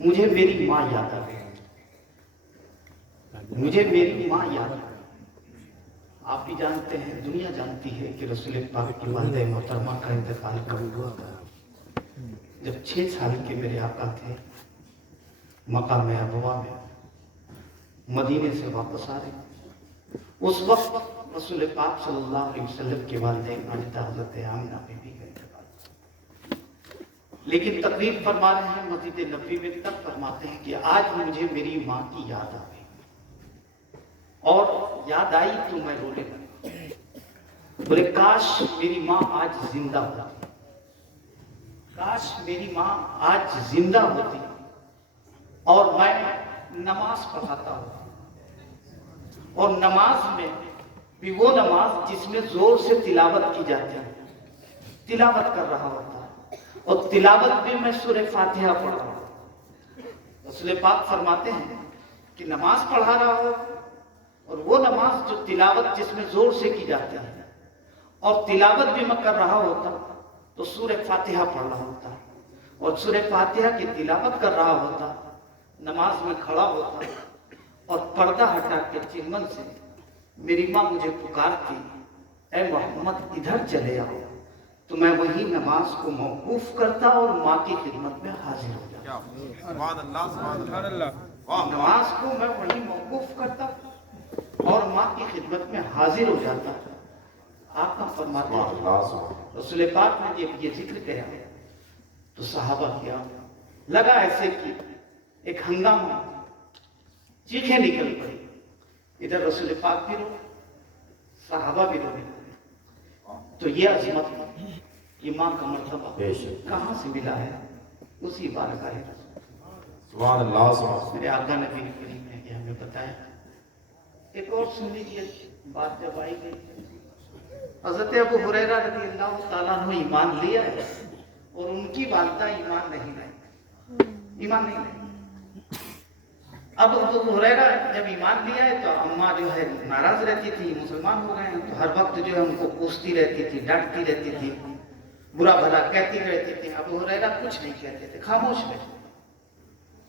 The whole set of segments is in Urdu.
مجھے میری ماں یاد آ گئی، مجھے میری ماں یاد آ گئی۔ آپ بھی جانتے ہیں، دنیا جانتی ہے کہ رسول پاک کی والدہ محترمہ کا انتقال کب ہوا تھا۔ جب 6 سال کے میرے آقا تھے، مقام ابوا میں مدینے سے واپس آ رہے، اس وقت رسول پاک صلی اللہ علیہ وسلم کے والدین والدہ حضرت آمنہ بی بی کا انتقال، لیکن تقریر فرما رہے ہیں مسجد نبوی میں، تب فرماتے ہیں کہ آج مجھے میری ماں کی یاد آ گئی، اور یاد آئی تو میں رونے لگا۔ بولے کاش میری ماں آج زندہ ہوتی، کاش میری ماں آج زندہ ہوتی اور میں نماز پڑھاتا ہوں، اور نماز میں بھی وہ نماز جس میں زور سے تلاوت کی جاتی ہے، تلاوت کر رہا ہوتا ہے، اور تلاوت بھی میں سورہ فاتحہ پڑھ رہا ہوں۔ رسول پاک فرماتے ہیں کہ نماز پڑھا رہا ہو، اور وہ نماز جو تلاوت جس میں زور سے کی جاتی ہے اور تلاوت بھی میں کر رہا ہوتا تو سورہ فاتحہ پڑھ رہا ہوتا، اور سورہ فاتحہ کی تلاوت کر رہا ہوتا، نماز میں کھڑا ہوتا اور پردہ ہٹا کے چمن سے میری ماں مجھے پکارتی، اے محمد ادھر چلے آؤ، تو میں وہی نماز کو موقوف کرتا اور ماں کی خدمت میں حاضر ہو جاتا۔ سبحان اللہ۔ نماز کو میں وہی موقوف کرتا اور ماں کی خدمت میں حاضر ہو جاتا۔ آقا فرماتے ہیں، رسول پاک نے جب یہ ذکر کیا تو صحابہ کیا لگا ایسے کہ ایک ہنگامہ، چیخیں نکل پڑی، ادھر رسول پاک بھی رو، صحابہ بھی رو۔ تو یہ عظمت، یہ ماں کا مرتبہ کہاں سے ملا ہے؟ اسی بارگاہ رسول، سبحان اللہ، سبحان اللہ۔ میرے آقا نبی کریم نے یہ ہمیں بتایا۔ ایک اور سن لیجیے بات جب آئی گئی، حضرت ابو ہریرہ رضی اللہ تعالیٰ عنہ ایمان لیا ہے، اور ان کی والدہ ایمان نہیں لائی، ایمان نہیں لائی۔ اب ابو ہریرہ جب ایمان لیا ہے تو اماں جو ہے ناراض رہتی تھی، مسلمان ہو گئے ہیں تو ہر وقت جو ہے ان کو کوستی رہتی تھی، ڈانٹتی رہتی تھی، برا بھلا کہتی رہتی تھی۔ ابو ہریرہ کچھ نہیں کہتے تھے، خاموش رہتے،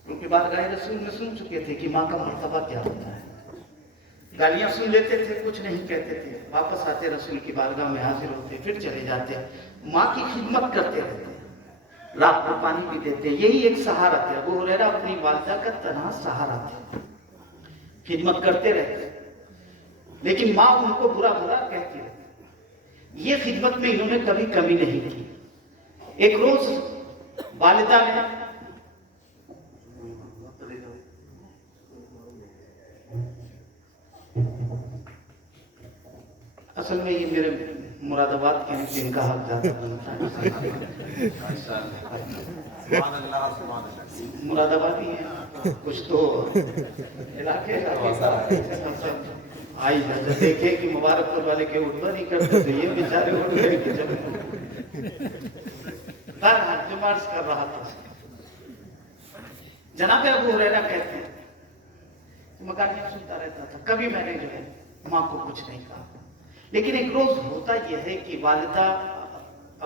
کیونکہ بارگاہ رسول میں سن چکے تھے کہ ماں کا مرتبہ کیا ہوتا ہے۔ گالیاں سن لیتے تھے، کچھ نہیں کہتے تھے، واپس آتے رسول کی بارگاہ میں حاضر ہوتے، پھر چلے جاتے، ماں کی خدمت کرتے رہتے، رات کو پانی بھی دیتے، یہی ایک سہارا تھا۔ ابو ہریرہ اپنی والدہ کا تنہا سہارا تھا، خدمت کرتے رہتے، لیکن ماں ان کو برا بھلا کہتی رہتی۔ یہ خدمت میں انہوں نے کبھی کمی نہیں کی۔ ایک روز والدہ نے اصل میں یہ میرے مراد آباد کے ہیں، جن کا حق زیادہ بنتا ہے، مراد آبادی ہیں کچھ تو علاقے آئی جب دیکھے کہ مبارک پور والے کے اٹھوا نہیں کرتے تو یہ بیچارے اٹھ گئے کہ جو مرض کر رہا تھا۔ جناب ابو ہریرہ کہتے ہیں مکانیاں سنتا رہتا تھا، کبھی میں نے جو ہے ماں کو کچھ نہیں کہا، لیکن ایک روز ہوتا یہ ہے کہ والدہ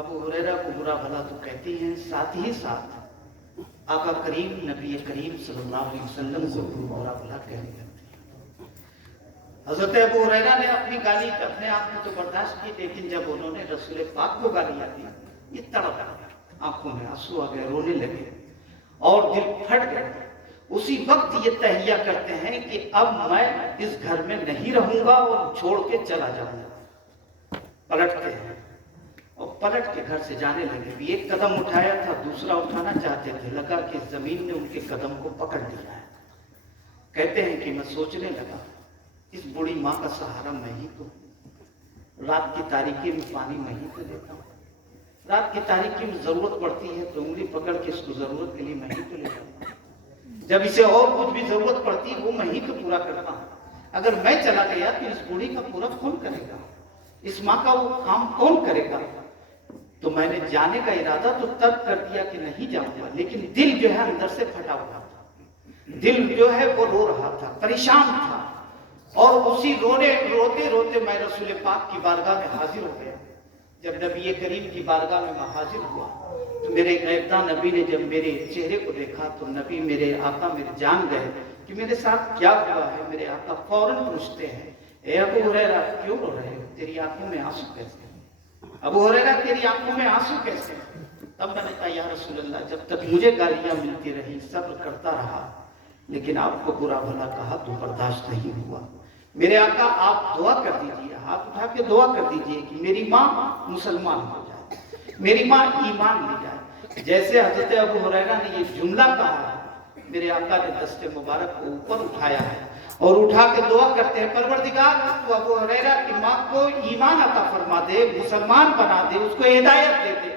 ابو ہریرہ کو برا بھلا تو کہتی ہیں، ساتھ ہی ساتھ آقا کریم نبی کریم صلی اللہ علیہ وسلم کو برا بھلا کہنے لگتی ہیں۔ حضرت ابو ہریرہ نے اپنی گالی اپنے آپ میں تو برداشت کی، لیکن جب انہوں نے رسول پاک کو گالیاں دی، یہ تڑپ گیا، آنکھوں میں آنسو آ گئے، رونے لگے اور دل پھٹ گئے۔ اسی وقت یہ تہیہ کرتے ہیں کہ اب میں اس گھر میں نہیں رہوں گا اور چھوڑ کے چلا جاؤں گا۔ پلٹتے ہیں اور پلٹ کے گھر سے جانے لگے، بھی ایک قدم اٹھایا تھا، دوسرا اٹھانا چاہتے تھے، لگا کہ زمین نے ان کے قدم کو پکڑ لیا ہے۔ کہتے ہیں کہ میں سوچنے لگا اس بوڑھی ماں کا سہارا میں ہی تو، رات کی تاریکی میں پانی میں ہی تو دیتا ہوں، رات کی تاریکی میں ضرورت پڑتی ہے تو انگلی پکڑ کے اس کو ضرورت کے لیے میں ہی تو لے جاتا ہوں، جب اسے اور کچھ بھی ضرورت پڑتی وہ میں ہی تو پورا کرتا ہوں۔ اگر میں چلا گیا تو اس بوڑھی کا پورا کون کرے گا، اس ماں کا وہ کام کون کرے گا؟ تو میں نے جانے کا ارادہ تو تب کر دیا کہ نہیں جاؤں گا، لیکن دل جو ہے اندر سے پھٹا ہوا تھا، دل جو ہے وہ رو رہا تھا، پریشان تھا، اور اسی روتے روتے میں رسول پاک کی بارگاہ میں حاضر ہو گیا۔ جب نبی کریم کی بارگاہ میں میں حاضر ہوا میرے غیبداں نبی نے جب میرے چہرے کو دیکھا تو نبی میرے آقا میرے جان گئے کہ میرے ساتھ کیا ہوا ہے. میرے آقا فوراً پوچھتے ہیں اے ابو ہریرہ کیوں رو رہے ہو؟ تیری آنکھوں میں آنسو کیسے؟ ابو ہریرہ تیری آنکھوں میں آنسو کیسے؟ تب میں نے کہا یا رسول اللہ جب تک مجھے گالیاں ملتی رہی صبر کرتا رہا لیکن آپ کو برا بھلا کہا تو برداشت نہیں ہوا. میرے آقا آپ دعا کر دیجئے, ہاتھ اٹھا کے دعا کر دیجئے کہ میری ماں مسلمان ہو جائے, میری ماں ایمان لے جائے. جیسے حضرت ابو ہریرہ نے یہ جملہ کہا ہے میرے آقا نے دست مبارک کو اوپر اٹھایا ہے اور اٹھا کے دعا کرتے ہیں پروردگار تو ابو ہریرہ کی ماں کو ایمان عطا فرما دے, مسلمان بنا دے, اس کو ہدایت دے دے.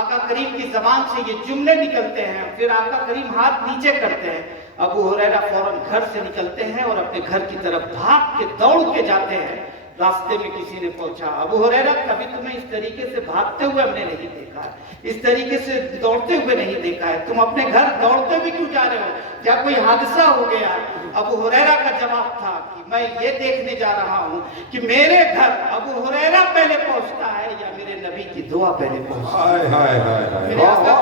آقا کریم کی زبان سے یہ جملے نکلتے ہیں, پھر آقا کریم ہاتھ نیچے کرتے ہیں. ابو ہریرہ فوراً گھر سے نکلتے ہیں اور اپنے گھر کی طرف بھاگ کے دوڑ کے جاتے ہیں. راستے میں کسی نے پوچھا ابو ہریرہ کبھی تمہیں اس طریقے سے بھاگتے ہوئے ہم نے نہیں دیکھا ہے, اس طریقے سے دوڑتے ہوئے نہیں دیکھا ہے, تم اپنے گھر دوڑتے ہوئے کیوں جا رہے ہو, کیا کوئی حادثہ ہو گیا؟ ابو ہریرہ کا جواب تھا کہ میں یہ دیکھنے جا رہا ہوں کہ میرے گھر ابو ہریرہ پہلے پہنچتا ہے یا میرے نبی کی دعا پہلے پہنچتا ہے. میرے آقا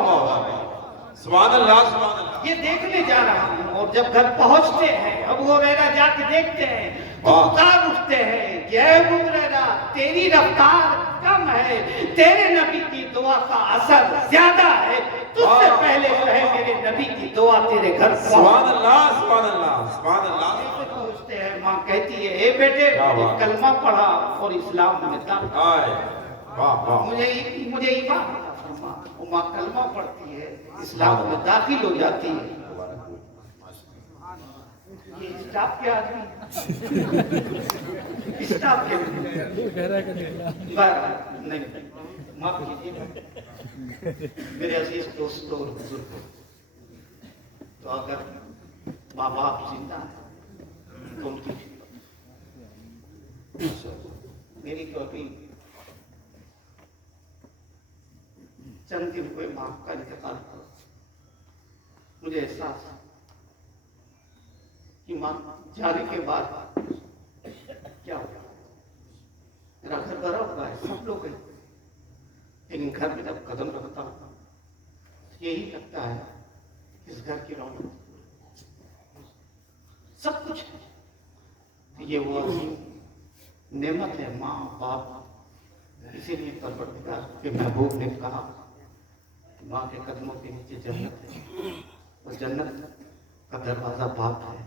سبحان اللہ سبحان اللہ. یہ دیکھنے جا رہا ہوں. اور جب گھر پہنچتے ہیں ابو ہریرہ جا کے دیکھتے ہیں تو پکار اٹھتے ہیں کہ اے ابو ہریرہ تیری رفتار کم ہے, تیرے نبی کی دعا کا اثر زیادہ ہے, تجھ سے پہلے جو ہے میرے نبی کی دعا تیرے گھر سبحان اللہ سبحان اللہ سبحان اللہ. پہنچتے ہیں. ماں کہتی ہے اے بیٹے کلمہ پڑھا اور اسلام میں داخل. مجھے ایمان عطا فرما. ماں کلمہ پڑھتی ہے, اسلام میں داخل ہو جاتی ہے. یہ اسٹاف کے آدمی اسٹاف کے نہیں معاف کیجیے میرے عزیز دوستوں اور بزرگوں, تو اگر ماں باپ زندہ ہیں تو ان کی میری تو ابھی چند دن ہوئے ماں کا انتقال ہوا. مجھے احساس کہ ماں جانے کے بعد کیا ہوگا. میرا گھر بھرا ہوا ہے, سب لوگ ہیں, لیکن گھر میں جب قدم رکھتا ہوں یہی لگتا ہے اس گھر کی رونق سب کچھ ہے. یہ وہ عظیم نعمت ہے ماں باپ. اسی لیے پروردگار کے محبوب نے کہا ماں کے قدموں کے نیچے جنت ہے اور جنت کا دروازہ باپ ہے.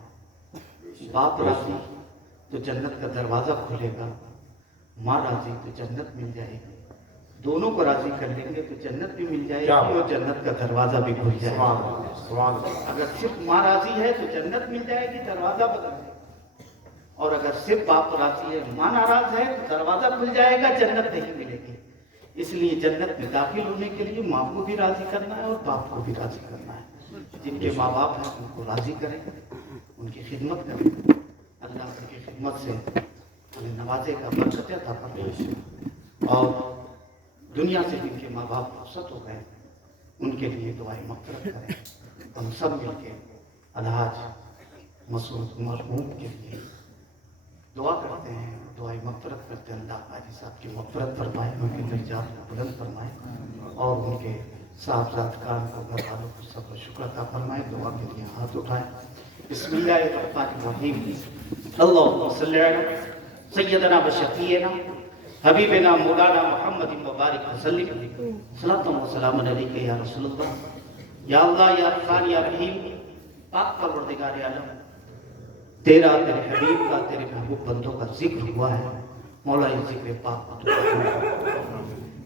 باپ راضی تو جنت کا دروازہ کھلے گا, ماں راضی تو جنت مل جائے گی. دونوں کو راضی کر لیں گے تو جنت بھی مل جائے گی اور جنت کا دروازہ بھی کھل جائے گا. اگر صرف ماں راضی ہے تو جنت مل جائے گی, دروازہ بدل جائے گا. اور اگر صرف باپ راضی ہے ماں ناراض ہے تو دروازہ کھل جائے گا, جنت نہیں ملے گی. اس لیے جنت میں داخل ہونے کے لیے ماں کو بھی راضی کرنا ہے اور باپ کو بھی راضی کرنا ہے. جن کے ماں باپ ہیں ان کو راضی کریں, ان کی خدمت کریں. اللہ ان کی خدمت سے انہیں نوازے کا, برکت عطا فرمائے. اور دنیا سے جن کے ماں باپ رخصت ہو گئے ان کے لیے دعائیں مغفرت کریں. ہم سب مل کے الحاج مسعود مرحوم کے لیے دعا کرتے ہیں, دعائیں مغفرت کرتے ہیں. اللہ حاجی صاحب کی مغفرت فرمائے, ان کے درجات کو بلند فرمائے اور ان کے صاحبزاد کار کو, گھر والوں کو صبر و شکر عطا فرمائے. دعا کے لیے ہاتھ اٹھائیں. بسم اللہ الرحمن الرحیم. اللہم صلی علی سیدنا و شفیعنا حبیبنا مولانا محمد مبارک وسلم. صلاۃ و سلام علیک یا رسول اللہ. یا اللہ یا رحمان یا رحیم. پاک پروردگار عالم, تیرا, تیرے حبیب کا, تیرے محبوب بندوں کا ذکر ہوا ہے. مولا اس ذکر پاک کو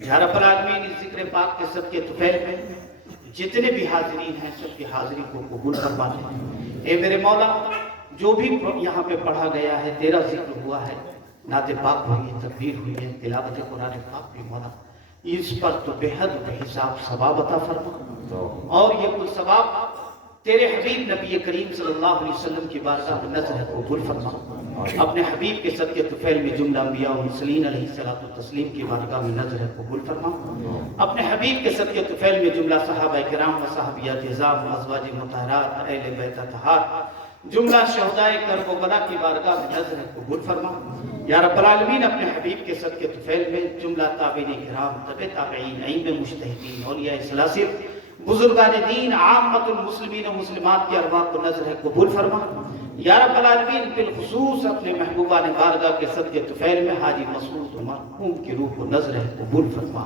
یا رب العالمین اس ذکر پاک کے صدقے طفیل میں جتنے بھی حاضرین ہیں سب کی حاضری کو قبول فرما دے. اے میرے مولا جو بھی یہاں پہ پڑھا گیا ہے, تیرا ذکر ہوا ہے, نعت پاک ہوئی ہے, تکبیر ہوئی ہے, تلاوت قرآن پاک بھی, مولا اس پر تو بے حد بے حساب ثواب عطا فرما. اور یہ کوئی ثواب تیرے حبیب نبی کریم صلی اللہ علیہ وسلم کی بارگاہ میں نظر قبول فرما. اپنے حبیب کے صدقے طفیل میں جملہ انبیاء و مرسلین علیہ الصلوۃ والتسلیم کی بارگاہ میں نظر قبول فرما. اپنے حبیب کے صدقے طفیل میں جملہ صحابہ کرام و صحابیات عظام, ازواج مطہرات, اہل بیت اطہار, جملہ شہدائے کرب و بلا کی بارگاہ میں نظر قبول فرما. یا رب العالمین اپنے حبیب کے صدقے طفیل میں جملہ تابعین کرام، تبع تابعین، ائمہ مجتہدین، اولیاء ثلاثہ، بزرگان دین، عامت المسلمین و مسلمات کی ارواح کو نظر قبول فرما۔ یا رب العالمین بالخصوص اپنے محبوبان بارگاہ کے صدقے طفیل میں حاجی مسعود مرحوم کی روح کو نظر قبول فرما۔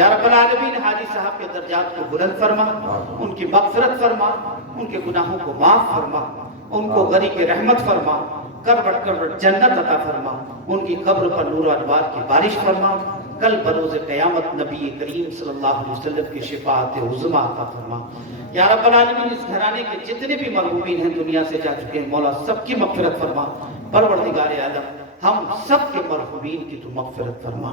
یا رب العالمین حاجی صاحب کے درجات کو بلند فرما، ان کی مغفرت فرما، ان کے گناہوں کو معاف فرما، ان کو غریق رحمت فرما، کروٹ کروٹ جنت عطا فرما، ان کی قبر پر نور و انوار کی بارش فرما، کل بروز قیامت نبی کریم صلی اللہ علیہ وسلم کی شفاعت عظمی عطا فرما۔ یا رب العالمین اس گھرانے کے جتنے بھی مرحومین ہیں دنیا سے جا چکے ہیں مولا سب کی مغفرت فرما۔ پروردگار عالم ہم سب کے مرحومین کی تو مغفرت فرما،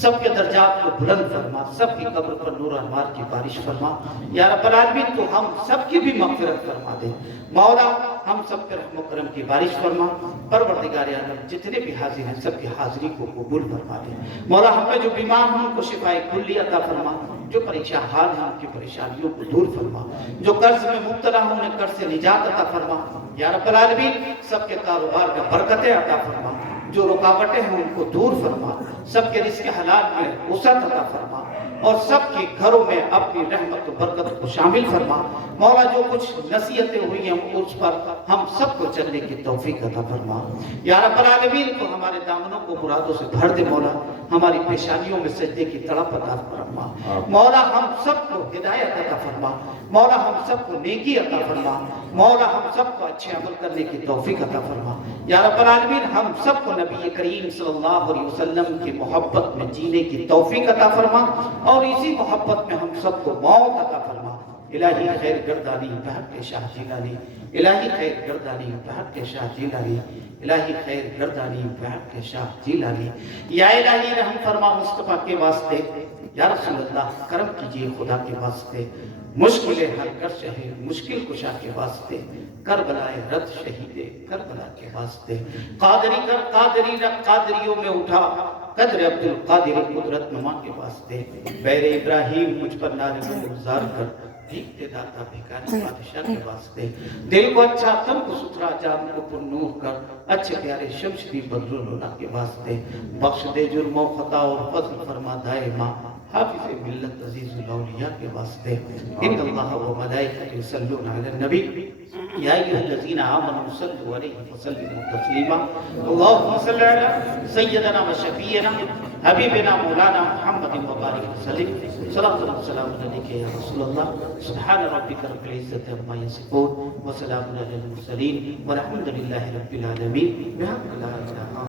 سب کے درجات کو بلند فرما، سب کی قبر پر نور و انوار کی بارش فرما۔ یا رب العالمین تو ہم سب کی بھی مغفرت فرما دے مولا، ہم سب پر رحم و کرم کی بارش فرما۔ پروردگار عالم جتنے بھی حاضر ہیں سب کی حاضری کو قبول فرما دے مولا، ہم میں جو بیمار ہیں ان کو شفائے کلی عطا فرما، جو پریشان حال ہیں ان کی پریشانیوں کو دور فرما، جو قرض میں مبتلا ہیں انہیں قرض سے نجات عطا فرما۔ یا رب العالمین سب کے کاروبار میں برکتیں عطا فرما، جو رکاوٹیں ہیں ان کو دور فرما، سب کے رزق حلال میں وسعت عطا فرما، اور سب کے گھروں میں اپنی رحمت و برکت کو شامل فرما مولا۔ جو کچھ نصیحتیں ہوئی ہیں اس پر ہم سب کو چلنے کی توفیق عطا فرما۔ یا رب العالمین تو ہمارے دامنوں کو مرادوں سے بھر دے مولا، ہماری پیشانیوں میں سجدے کی تڑپ عطا فرما مولا، ہم سب کو ہدایت عطا فرما مولا، ہم سب کو نیکی عطا فرما مولا، ہم سب کو اچھے عمل کرنے کی توفیق عطا فرما۔ یا رب العالمین ہم سب کو نبی کریم صلی اللہ علیہ وسلم کی محبت میں جینے کی توفیق عطا فرما، اور اسی محبت میں ہم سب کو موت عطا فرما۔ الہی خیر گردانی بحق شاہ جیلانی، الہی خیر گردانی بحق شاہ جیلانی، الہی خیر گردانی بحق شاہ جیلانی۔ یا الہی رحم فرما مصطفیٰ کے واسطے، یا رسول اللہ کرم کیجئے خدا کے واسطے، مشکلیں حل کر شہے مشکل کشا کے واسطے، کربلائے رد شہید کربلا کے واسطے، قادری کر قادری رکھ قادریوں میں اٹھا، قدر عبد القادر قدرت نما کے واسطے، بیر ابراہیم مجھ پر نار میں گزار کر، بھیگتے داتا بھیکاری بادشاہ کے واسطے، دل کو اچھا تن کو ستھرا جان کو پر نور کر، اچھے پیارے شمشدی بدر اللہ کے واسطے، بخش دے جرم و خطا اور فضل فرما دائما، حافظ ملت عزیز الاولیاء کے واسطے۔ ان اللہ و ملائکۃ یصلون علی النبی یا ایھا الذین آمنوا صلوا علیہ وسلموا تسلیما۔ اللہم صل علی سیدنا و شفیعنا حبیبنا مولانا محمد وبارک وسلم۔ صلاۃ و سلام علیک یا رسول اللہ۔ سبحان ربک رب العزۃ عما یصفون وسلام علی المرسلین والحمد للہ رب العالمین۔ بحق لا الہ